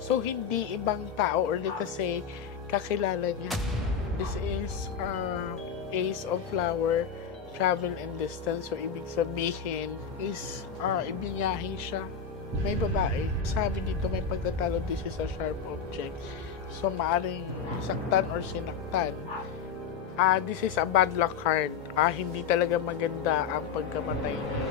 So, hindi ibang tao or let us say, kakilala niya. This is Ace of Flower, travel and distance. So, ibig sabihin is ibinyahe siya. May babae. Sabi dito may pagtatalo, this is a sharp object. So, maaring saktan or sinaktan. This is a bad luck card. Hindi talaga maganda ang pagkamatay niya.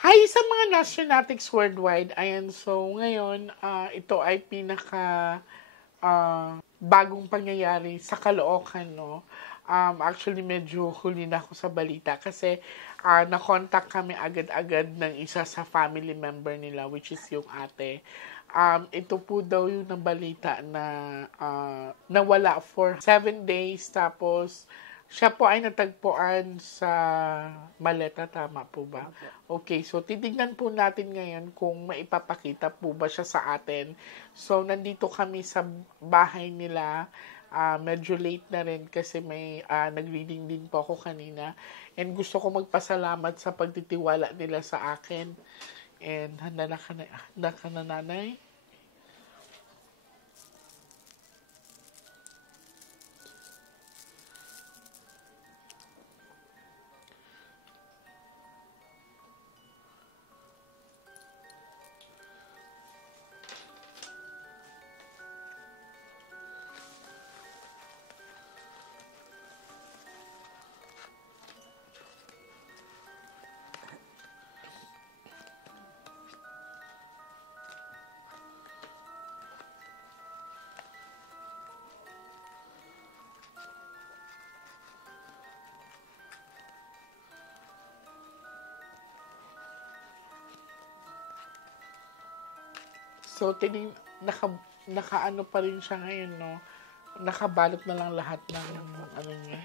Hi sa mga Nationatics worldwide. Ayan, so ngayon, ito ay pinaka bagong pangyayari sa Caloocan, no? Actually, medyo huli na ako sa balita kasi na-contact kami agad-agad ng isa sa family member nila, which is yung ate. Ito po daw yung nabalita na nawala for 7 days, tapos siya po ay natagpuan sa maleta, tama po ba? Okay, so titignan po natin ngayon kung maipapakita po ba siya sa atin. So, nandito kami sa bahay nila. Medyo late na rin kasi may nag-reading din po ako kanina. And gusto ko magpasalamat sa pagtitiwala nila sa akin. And handa ka na, nanay? So, naka-ano pa rin siya ngayon, no? Nakabalot na lang lahat ng ano niya.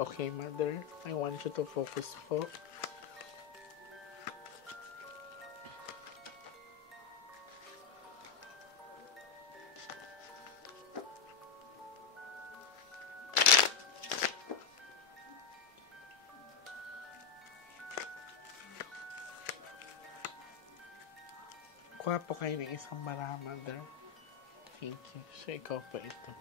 Okay, mother. I want you to focus po. Kuha po kayo ng isang bara, mother. Thank you. So, ikaw pa ito.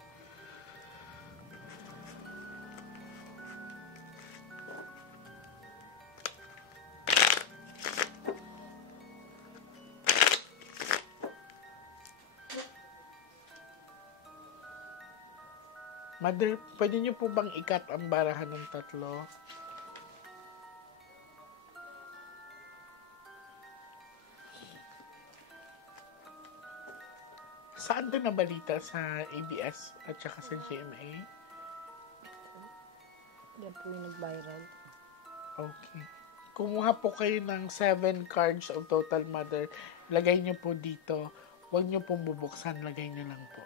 Mother, pwede niyo po bang ikat ang barahan ng tatlo? Saan to nabalita? Sa ABS at saka sa GMA? Yan po yung nag-viral. Okay. Kumuha po kayo ng 7 cards of Total Mother. Lagay niyo po dito. Huwag niyo pong bubuksan. Lagay niyo lang po.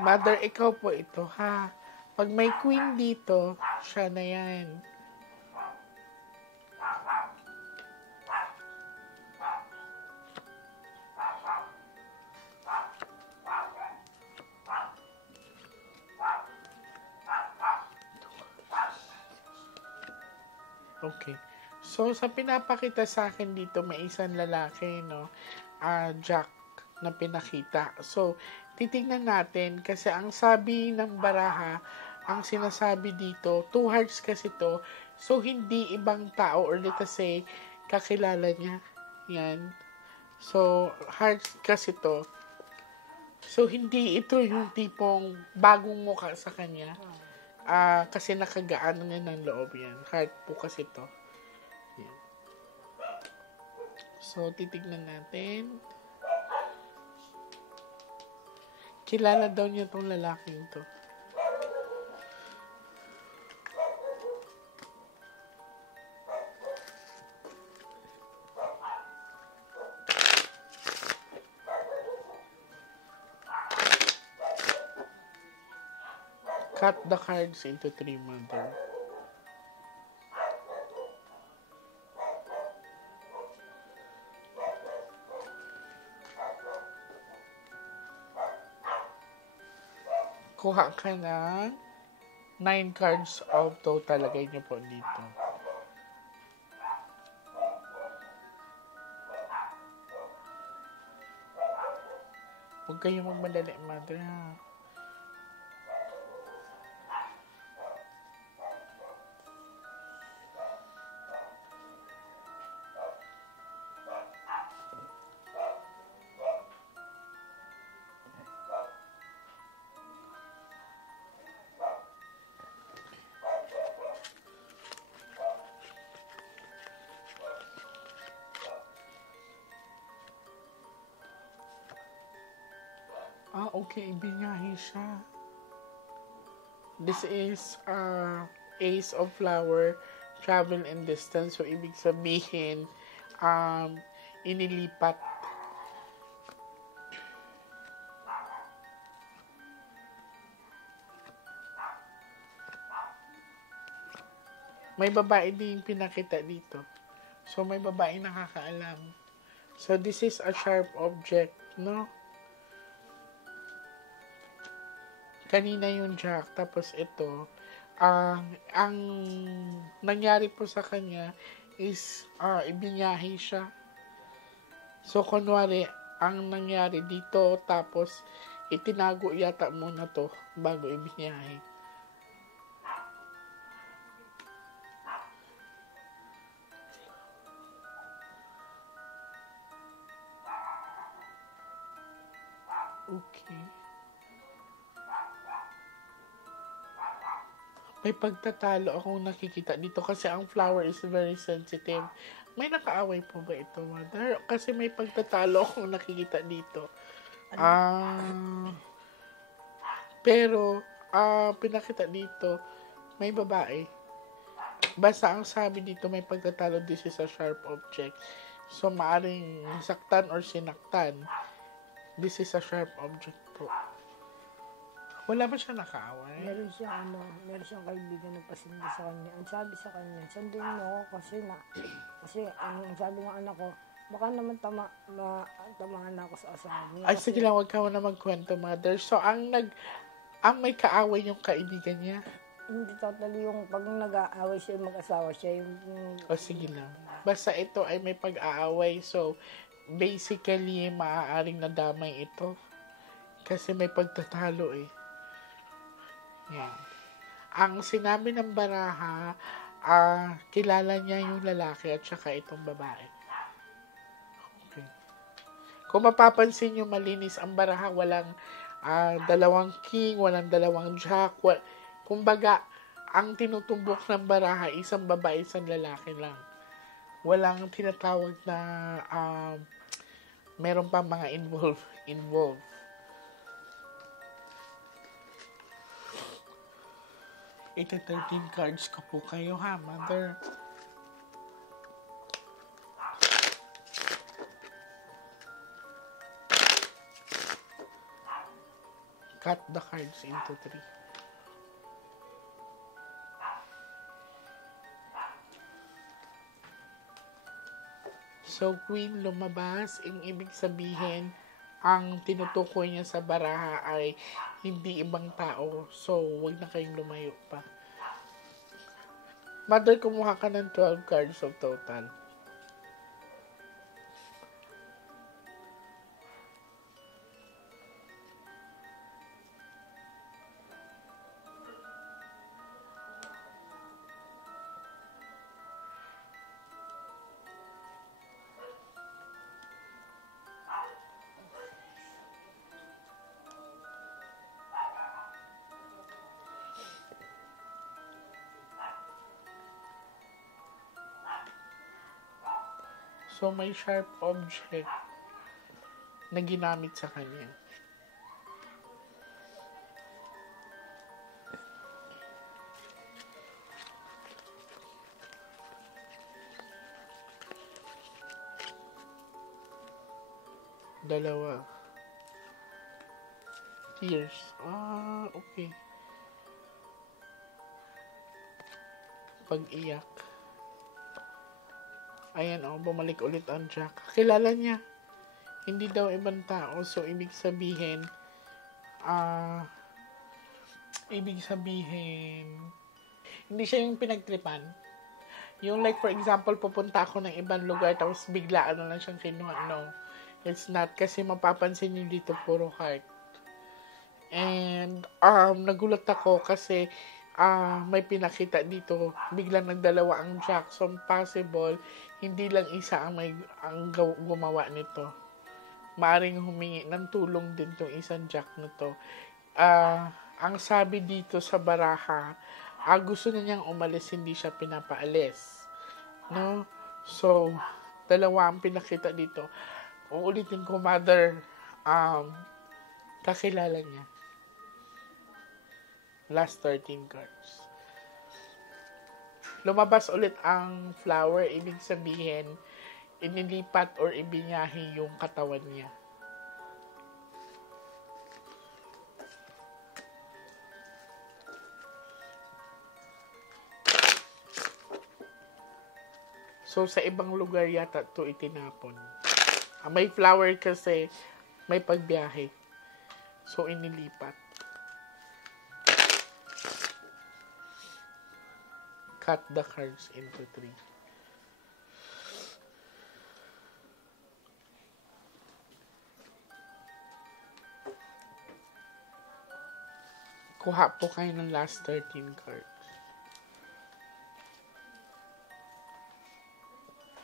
Mother, ikaw po ito, ha? Pag may queen dito, siya na yan. Okay. So, sa pinapakita sa akin dito, may isang lalaki, no? Jack na pinakita. So, titignan natin kasi ang sabi ng baraha, ang sinasabi dito, 2 hearts kasi to. So, hindi ibang tao or let us say, kakilala niya. Yan. So, hearts kasi to. So, hindi ito yung tipong bagong mukha sa kanya. Kasi nakagaan na ng loob yan. Heart po kasi to. Yan. So, titignan natin. Kilala daw niya tong lalaking to. Cut the cards into 3, Mother. Kuha ka ng 9 cards of total. Lagay niyo po dito. Huwag kayong magmadali, Mother, ha? Okay, binyahe siya. This is Ace of Flower, travel and distance. So, ibig sabihin, inilipat. May babae din pinakita dito. So, may babae nakakaalam. So, this is a sharp object, no? Kanina yung Jack, tapos ito, ang nangyari po sa kanya is, ibinyahe siya. So, kunwari, ang nangyari dito, tapos, itinago yata muna to, bago ibinyahe. Okay. May pagtatalo akong nakikita dito kasi ang flower is very sensitive. May nakaaway po ba ito, Mother? Kasi may pagtatalo akong nakikita dito. Pero, pinakita dito, may babae. Basta ang sabi dito, may pagtatalo, this is a sharp object. So, maaring saktan or sinaktan. This is a sharp object po. Wala ba siya nakaaway? Meron siyang kaibigan na pasindi sa kanya. Ang sabi sa kanya, sandin mo ako kasi ang sabi ng anak ko, baka naman tamaan ako sa asawa niya. Ay, sige lang, wag ka na magkwento, Mother. So, ang may kaaway yung kaibigan niya? Hindi totally yung pag nag-aaway siya, mag-asawa siya. Sige lang. Basta ito ay may pag-aaway. So, basically, maaaring nadamay ito. Kasi may pagtatalo eh. Yan. Ang sinabi ng baraha, kilala niya yung lalaki at saka itong babae. Okay. Kung mapapansin nyo, malinis ang baraha, walang dalawang king, walang dalawang jack. Kumbaga, ang tinutumbok ng baraha, isang babae, isang lalaki lang. Walang tinatawag na meron pa mga involved. Ito 13 cards ka po kayo, ha, Mother? Cut the cards into 3. So, Queen lumabas, ang ibig sabihin, ang tinutukoy niya sa baraha ay hindi ibang tao. So, wag na kayong lumayo pa. Mother, kumuha ka ng 12 cards of total. So, may sharp object na ginamit sa kanya. Dalawa. Tears. Okay. Pag-iyak. Ayan, bumalik ulit ang Jack. Kilala niya. Hindi daw ibang tao. So, ibig sabihin, hindi siya yung pinagtripan. Yung like, for example, pupunta ako ng ibang lugar, tapos biglaan na lang siyang kinuha. No. It's not. Kasi mapapansin niyo dito, puro heart. And, nagulat ako kasi, may pinakita dito, biglang nagdalawa ang Jack. So, possible, hindi lang isa ang gumawa nito. Maaring humingi ng tulong din tong isang Jack na to. Ang sabi dito sa baraha, gusto na niyang umalis, hindi siya pinapaalis. No? So, dalawa ang pinakita dito. Uulitin ko, mother, kakilala niya. Last 13 cards. Lumabas ulit ang flower, ibig sabihin, inilipat or ibinyahe yung katawan niya. So, sa ibang lugar yata ito itinapon. May flower kasi, may pagbiyahe. So, inilipat. Cut the cards into 3. Kuha po kayo ng last 13 cards.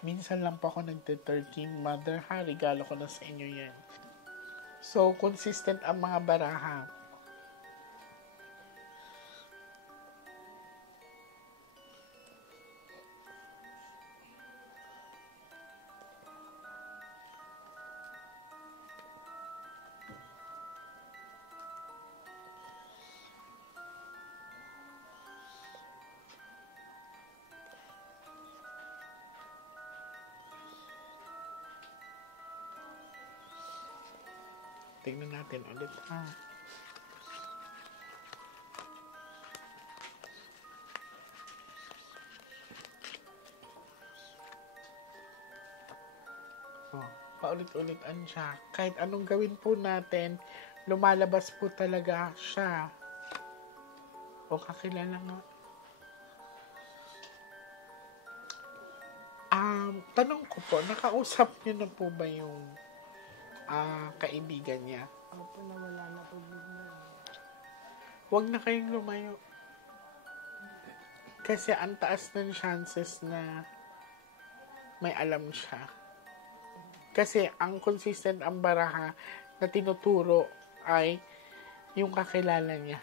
Minsan lang po ako nagte-13, mother ha, regalo ko na sa inyo yan. So, consistent ang mga baraha. Tingnan natin ulit ha. Paulit-ulit ang Jack. Kahit anong gawin po natin, lumalabas po talaga siya. O kakilala nga. Tanong ko po, nakausap niyo na po ba yung kaibigan niya? Opo, nawala na po bigla. Huwag na kayong lumayo. Kasi ang taas ng chances na may alam siya. Kasi ang consistent ang baraha na tinuturo ay yung kakilala niya.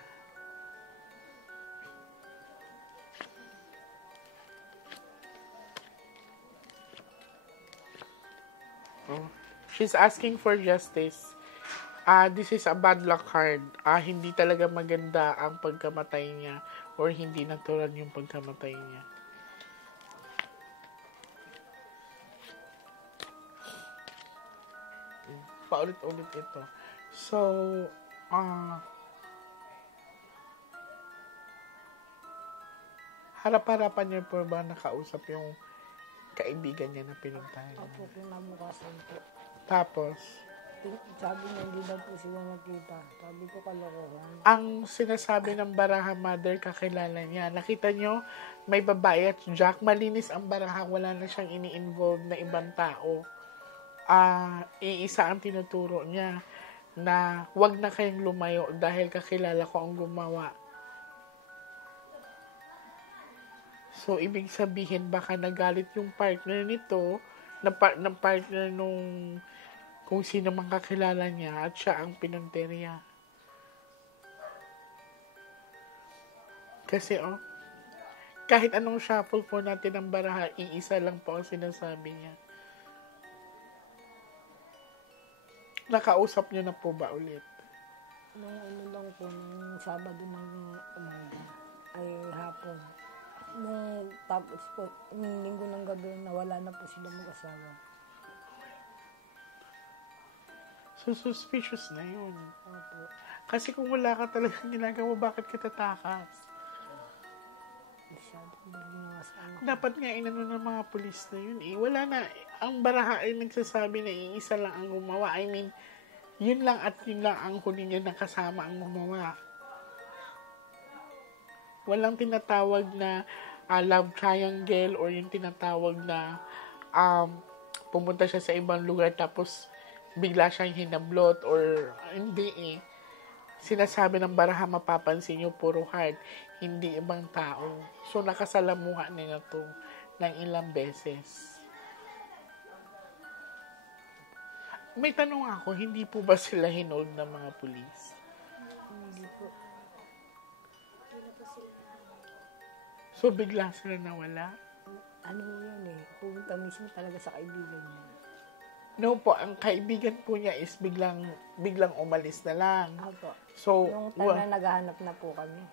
She's asking for justice. This is a bad luck card. Hindi talaga maganda ang pagkamatay niya or hindi natural yung pagkamatay niya. Paulit-ulit ito. So, harap-harapan niyo po ba nakausap yung kaibigan niya na pinuntahan niya? Opo, kinabukasan po. Tapos, Sabi niya, hindi daw po sila nagkita. Sabi ko, kalokohan. ang sinasabi ng baraha, mother, kakilala niya. Nakita niyo, may babae at Jack. Malinis ang baraha. Wala na siyang ini-involve na ibang tao. Iisa ang tinuturo niya na wag na kayong lumayo dahil kakilala ko ang gumawa. So, ibig sabihin, baka nagalit yung partner nito, ng partner nung kung sino mang kakilala niya at siya ang pinunteriya. Kasi, kahit anong shuffle po natin ng baraha, iisa lang po ang sinasabi niya. Nakausap niyo na po ba ulit? Nung ano lang po, nung Sabado ng umaga, ay hapon. Nung tapos po, nung linggo ng gabi, nawala na po sila mag-asawa. So, suspicious na yun. Opo. Kasi kung wala ka talagang ginagawa, bakit ka tatakas? Masyado ba ginawa sa anak? Dapat nga inano ng mga pulis na yun eh. Wala na. Ang baraha ay nagsasabi na iisa lang ang gumawa. I mean, yun lang at yun lang ang huli niya na kasama ang gumawa. Walang tinatawag na love triangle or yung tinatawag na pumunta siya sa ibang lugar tapos bigla siyang hinablot or hindi eh. Sinasabi ng baraha, mapapansin niyo, puro heart, hindi ibang tao. So, nakasalamuha nila to ng ilang beses. May tanong ako, hindi po ba sila hinold ng mga pulis? Hindi po. So, bigla sila nawala? Ano yan eh, pumunta mismo talaga sa kaibigan niya. No po, ang kaibigan po niya is biglang umalis na lang. Opo. So, Nung time na naghahanap na po kami.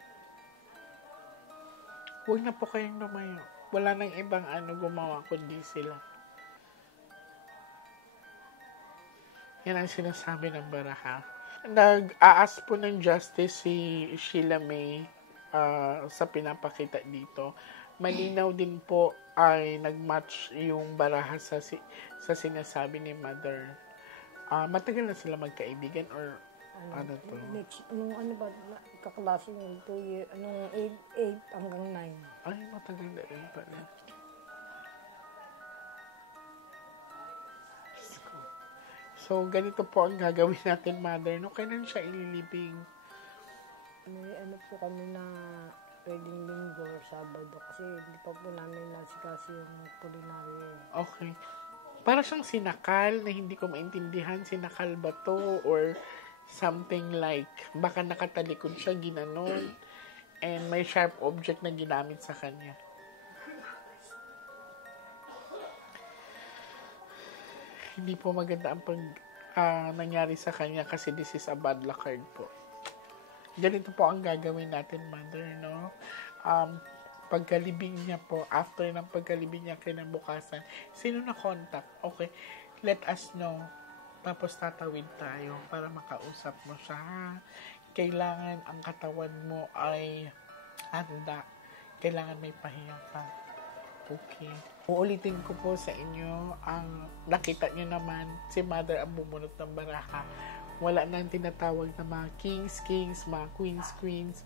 huwag na po kayong lumayo. Wala nang ibang gumawa kundi sila. Yan ang sinasabi ng baraha. Nag-aas po ng justice si Sheila May sa pinapakita dito. Malinaw din po ay nag-match yung baraha sa sinasabi ni Mother. Matagal na sila magkaibigan or ano to? Next, nung ano ba, kaklase niya, 2 year, anong 8 hanggang 9. Ay, matagal na rin pala. So, ganito po ang gagawin natin, Mother. No, kailan siya ililibing? May ano po kami na pwedeng linggo or Sabado kasi hindi pa po namin nasikaso yung culinary. Okay. Para siyang sinakal na hindi ko maintindihan. Sinakal ba to? Or something like, baka nakatalikod siya, ginanon. And may sharp object na ginamit sa kanya. Hindi po maganda ang nangyari sa kanya kasi this is a bad luck card po. Ganito po ang gagawin natin, Mother, no? Pagkalibing niya po, after ng pagkalibing niya kinabukasan, sino na contact? Okay, let us know. Tapos tatawid tayo para makausap mo siya. Kailangan ang katawan mo ay handa. Kailangan may pahinga pa. Okay. Uulitin ko po sa inyo, ang nakita nyo naman, si Mother ang bumunot ng baraha. Wala nang tinatawag na mga kings, mga queens.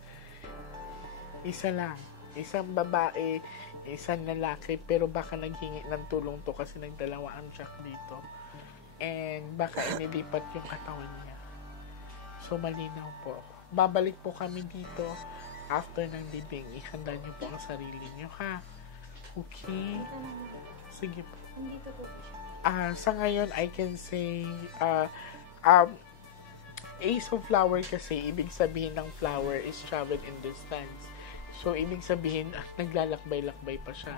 Isa lang. Isang babae, isang lalaki, pero baka naghingi ng tulong to kasi nagdalawa ang siya dito. And baka inilipat yung katawan niya. So, malinaw po. Babalik po kami dito after ng libing. Ihanda niyo po ang sarili niyo, ha? Okay. Sige po. Sa ngayon, I can say, Ace of Flower kasi, ibig sabihin ng flower is travel in distance. So, ibig sabihin, naglalakbay-lakbay pa siya.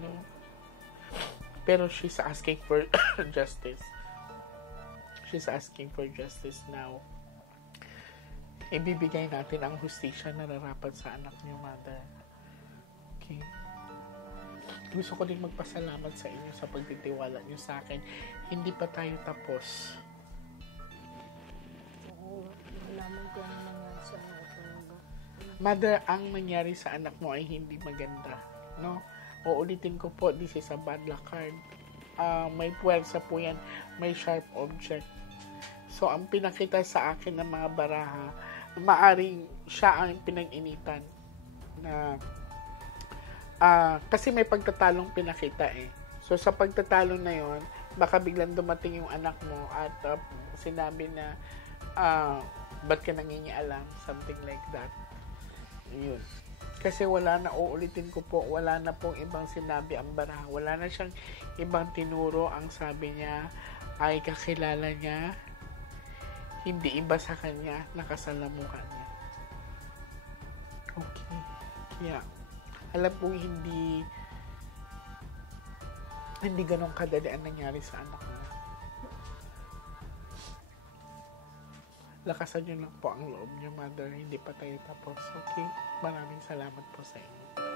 No? Pero she's asking for justice. She's asking for justice now. Ibibigay natin ang hustisya na nararapat sa anak niyo, Mother. Okay. Gusto ko din magpasalamat sa inyo sa pagtitiwala niyo sa akin. Hindi pa tayo tapos. Oo, nalaman ko ang nangyari sa anak ko. Mother, ang nangyari sa anak mo ay hindi maganda. No? Uulitin ko po, this is a bad luck card. May puwersa po yan. May sharp object. So, ang pinakita sa akin ng mga baraha, maaring siya ang pinag-initan na kasi may pagtatalong pinakita eh. So, sa pagtatalong na yon, baka biglang dumating yung anak mo at sinabi na ba't ka nangingialam? Something like that. Yun. Kasi wala na, uulitin ko po, wala na pong ibang sinabi ang baraha. Wala na siyang ibang tinuro. Ang sabi niya ay kakilala niya, hindi iba sa kanya, nakasalamuha niya. Okay. Kaya, alam kong hindi ganun kadali ang nangyari sa anak mo. lakasan nyo lang po ang loob nyo, Mother. Hindi pa tayo tapos. Okay? Maraming salamat po sa inyo.